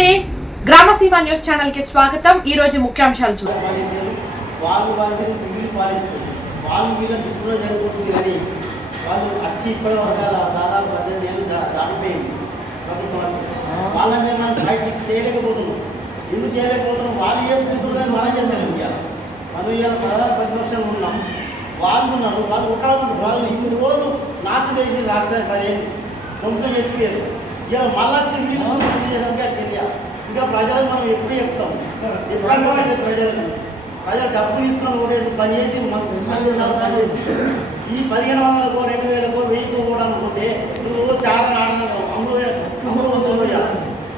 నమస్తే గ్రామసీమ న్యూస్ ఛానల్కి స్వాగతం ఈ రోజు ముఖ్యాంశాలు చూడాలి పాలించారు వాళ్ళు వాళ్ళకి పాలిస్తారు వాళ్ళు వీళ్ళ దుఃఖంలో జరుగుతుంది కానీ వాళ్ళు వచ్చి ఇప్పటి అలా దాదాపు పద్దెనిమిది ఏళ్ళు దాటిపోయింది ప్రభుత్వం వాళ్ళ మీద మనం బయట చేయలేకపోతున్నాం ఎందుకు చేయలేకపోతున్నాం వాళ్ళు చేసుకుంటారు కానీ మనం చేయలేము ఇవాళ మనం ఇవాళ ప్రధాన ఉన్నాం వాళ్ళు ఉన్నారు వాళ్ళు కొట్టాలనుకుంటారు వాళ్ళు ఇన్ని రోజులు నాశనం చేసి రాష్ట్రాన్ని పదేళ్ళు ధ్వంసం చేసిపోయారు ఇవాళ మళ్ళీ వచ్చి వీళ్ళు ఇంకా ప్రజలకు మనం ఎప్పుడు చెప్తాం? ఎప్పుడు ప్రజలకు. ప్రజలు డబ్బు తీసుకొని ఓటేసి పని చేసి మాకు ఇబ్బంది చేసి ఈ పదిహేను వందలకో రెండు వేలకో వెయ్యికో కూడా అనుకుంటే నువ్వు చాలా నాటకాలు అమ్ముడు అమ్ముడు వందలు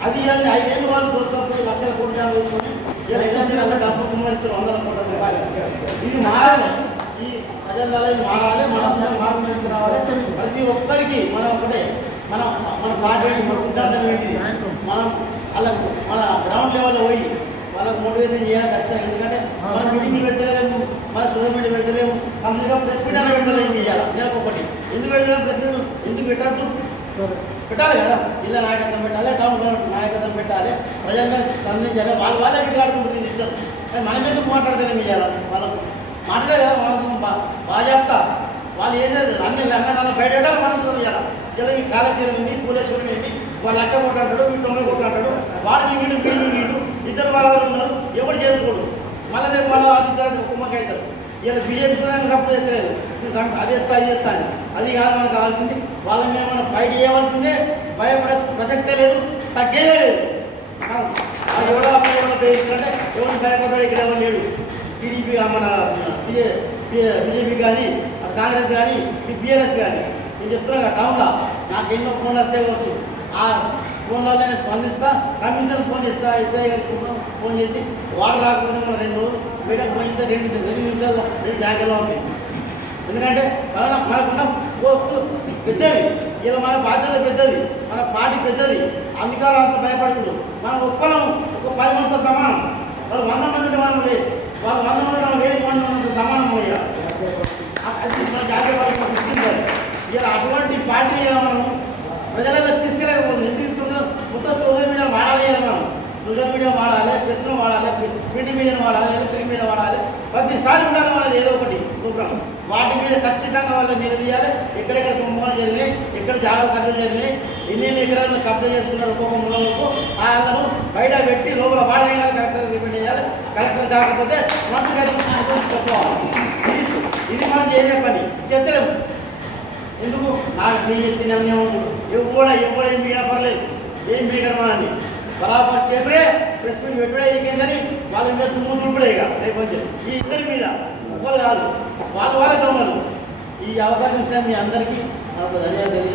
అది ఇవ్వాలి ఐదేళ్ళు వాళ్ళు కోసుకొని లక్షల కోటి జనం వేసుకొని ఇలా ఎలక్షన్ డబ్బు కుమ్మరిస్తారు వందల కోట్ల రూపాయలు. ఇది మారాలి. ఈ ప్రజలలో మారాలి. మన మార్పు తీసుకురావాలి. ప్రతి ఒక్కరికి మనం ఒకటే. మనం మన పార్టీ మన సిద్ధాంతం ఏంటిది? వాళ్ళకు మన గ్రౌండ్ లెవెల్లో పోయి వాళ్ళకు మోటివేషన్ చేయాలి ఖచ్చితంగా. ఎందుకంటే మనం మీటింగ్లు పెడతలేము మన సోషల్ మీడియా పెడతలేము కంప్లీట్గా ప్రెస్ మీట్ అన్న పెడతలేము ఇవ్వాలి నెలకు ఒకటి. ఎందుకు పెడతలేము ప్రెస్ మీట్ ఎందుకు పెట్టద్దు? పెట్టాలి కదా. జిల్లా నాయకత్వం పెట్టాలి టౌన్ నాయకత్వం పెట్టాలి ప్రజల మీద స్పందించాలి. వాళ్ళు వాళ్ళే మాట్లాడుకుంటుంది ఇది ఇద్దరు కానీ మనం ఎందుకు మాట్లాడతలేము ఇవ్వాలి వాళ్ళకు మాట్లాడే కదా మనకు బా- బాగా చెప్తా వాళ్ళు ఏం లేదు. అన్ని లంగాదాలు బయట మనం ఇవ్వాలి ఇలా ఈ కాళేశ్వరం ఉంది పూలేశ్వరం ఏంది వాళ్ళు లక్ష కోట్లు అంటాడు వీడు తొమ్మిది కోట్లు అంటాడు వాడికి వీడు వీడు వీడు ఇద్దరు వాళ్ళు ఉన్నారు ఎవరు చేరుకోడు మళ్ళీ రేపు మళ్ళీ వాళ్ళు ఇద్దరు కుమ్మకి అవుతారు. ఇలా బీజేపీ సపోర్ట్ చేస్తలేదు. అది ఎత్తా అది ఎత్తా అని. అది కాదు మనకు కావాల్సింది వాళ్ళ మీద మనం ఫైట్ చేయవలసిందే. భయపడే ప్రసక్తే లేదు తగ్గేదే లేదు. ఆ, ఆ ఎవడో అప్పుడు ఎవడో పేరుస్తుంటే ఎవరు భయపడ్డాడు ఇక్కడ ఎవరు లేడు. టీడీపీ మన బీజేపీ కానీ కాంగ్రెస్ కానీ ఈ బీఆర్ఎస్ కానీ. నేను చెప్తున్నా కదా టౌన్లో. నాకు ఎన్నో ఫోన్లు వస్తే వచ్చు ఆ ఫోన్లో నేను స్పందిస్తా కమిషనర్ ఫోన్ చేస్తా ఎస్ఐ గారికి ఫోన్ చేసి వాటర్ రాకపోతే మన రెండు రోజులు మీడియా ఫోన్ చేస్తే రెండు రెండు నిమిషాల్లో రెండు ట్యాంకర్లో ఉంది? ఎందుకంటే మన మనకున్న పెద్దది ఇలా మన బాధ్యత పెద్దది మన పార్టీ పెద్దది అందుకే అంత భయపడుతుంది. మనం ఒక్కరం ఒక పది మందితో సమానం. వాళ్ళు వంద మంది మనం లేదు. వాళ్ళు వంద మంది మనం వేల మంది ఉన్నంత సమానం అయ్యా అది మన జాతీయ పార్టీ గుర్తించాలి ఇలా అటువంటి పార్టీ ఇలా మనం ప్రజలలో తీసుకెళ్ళకపోతుంది నేను తీసుకుంటున్నాం మొత్తం సోషల్ మీడియా వాడాలి ఇలా మనం. సోషల్ మీడియా వాడాలి ప్రెస్ను వాడాలి ప్రింట్ మీడియాను వాడాలి ఎలక్ట్రిక్ మీడియా వాడాలి. ప్రతిసారి ఉండాలి మనది ఏదో ఒకటి. ప్రోగ్రామ్ వాటి మీద ఖచ్చితంగా వాళ్ళని నిలదీయాలి ఎక్కడెక్కడ కుంభాలు జరిగినాయి ఎక్కడ జాగ్రత్త ఖర్చులు జరిగినాయి ఎన్ని ఎన్ని ఎకరాలను కబ్జా చేసుకున్నారు ఒక్కొక్క మూలకు వాళ్ళను బయట పెట్టి లోపల వాడేయాలి కలెక్టర్ రిపీట్ చేయాలి. కలెక్టర్ కాకపోతే మంత్రి గారికి చెప్పుకోవాలి ఇది- మనం చేసే పని? చెత్తలేము ఎందుకు? నాకు మీ ఎత్తిన ఇవి కూడా ఎవరు ఏం మీడియా పర్లేదు. ఏం పీకరమానండి బరాబర్ చేపడే ప్రెస్ మీట్ పెట్టుడే ఇంకేందని వాళ్ళ మీద తుమ్ము తుడుపుడే ఇక. రేపు ఈ ఇద్దరి మీద ఒకరు కాదు వాళ్ళు వాళ్ళే ఉన్నారు. ఈ అవకాశం ఇచ్చిన మీ అందరికీ నాకు ధన్యవాదాలు.